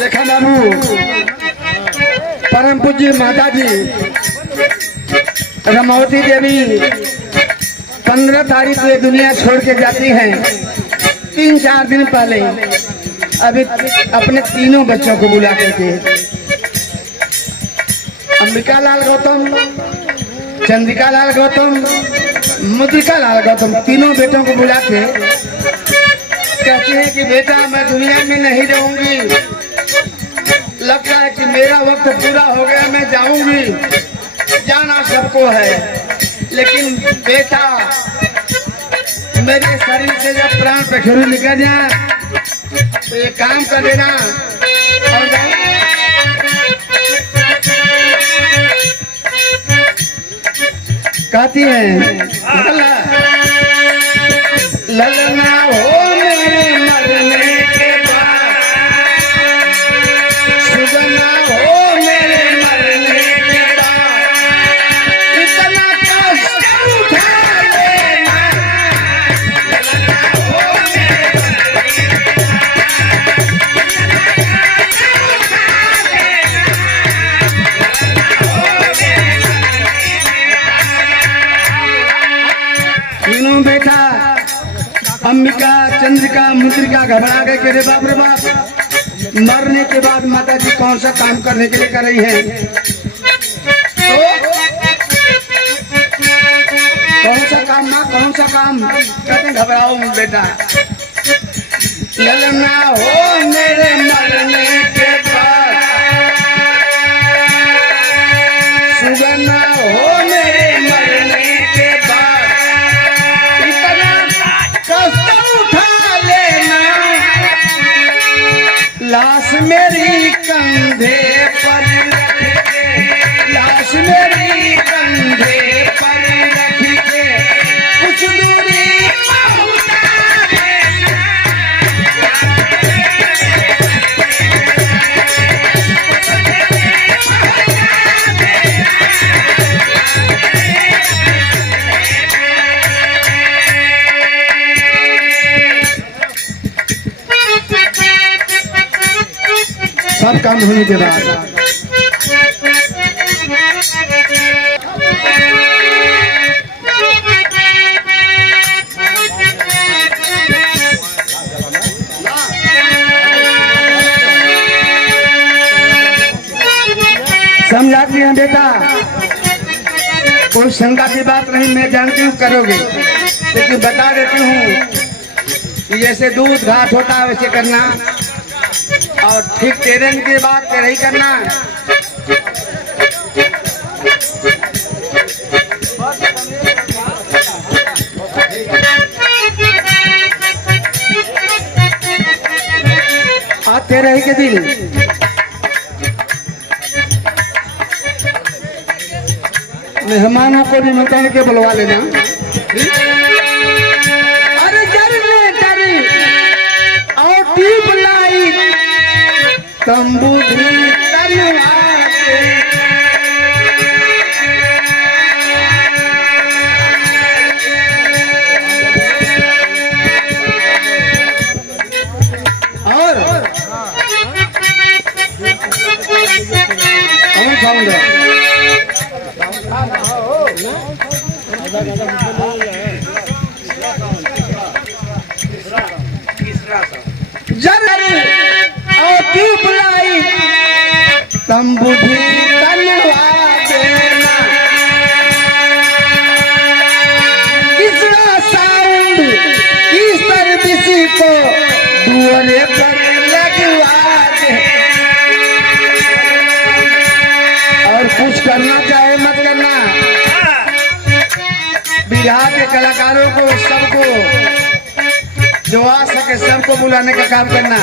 देखा बाबू, परम पूज्य माता जी रमावती देवी 15 तारीख को दुनिया छोड़ के जाती हैं। 3-4 दिन पहले अभी अपने तीनों बच्चों को बुला करके अंबिका लाल गौतम, चंद्रिका लाल गौतम, मुद्रिका लाल गौतम, तीनों बेटों को बुला के कहती है कि बेटा मैं दुनिया में नहीं रहूंगी, लगता है कि मेरा वक्त पूरा हो गया, मैं जाऊंगी, जाना सबको है, लेकिन बेटा मेरे शरीर से जब प्राण पखेरु निकल जाए तो ये काम कर देना। और कहती है ललना हो मेरे मरने के बाद, सुगना हो मेरे मरने के बाद, इतना कष्ट उठा लेना, ललना हो मेरे मरने के तीनों बेटा अंबिका, चंद्रिका, मुद्रिका घबरा गए कि रे बाप रे बाप, मरने के बाद माता जी कौन सा काम करने के लिए कर रही है। तो कौन सा काम माँ, कौन सा काम? कहते घबराओ बेटा, ललना हो मेरे मरने के बाद, सुगना हो मेरे मरने के बाद, इतना कष्ट उठा लेना, लाश मेरी कंधे पर रख के, लाश मेरी कंधे पर रख के कुछ दूरी पहुंचा देना। सब काम होने के बाद समझाती हैं बेटा, कोई शंका की बात नहीं, मैं जानती हूँ करोगे, लेकिन बता देती हूँ कि जैसे दूध घाट होता है वैसे करना, और ठीक 13 दिन के बाद तेरा ही करना। आज 13 ही के दिन मेहमानों को निमंत्रण के बुलवा लेना। अरे जरने डरी और ट्यूब लाइट तंबू भी तलवा के, और ट्यूब लाइट तंबू भी तलवा देना, किसरा साउंड किस सर्विसी को दुआरे पर लगवा दे। और कुछ करना चाहे मत करना, बिहार के कलाकारों को सबको जो आ सके सबको बुलाने का काम करना।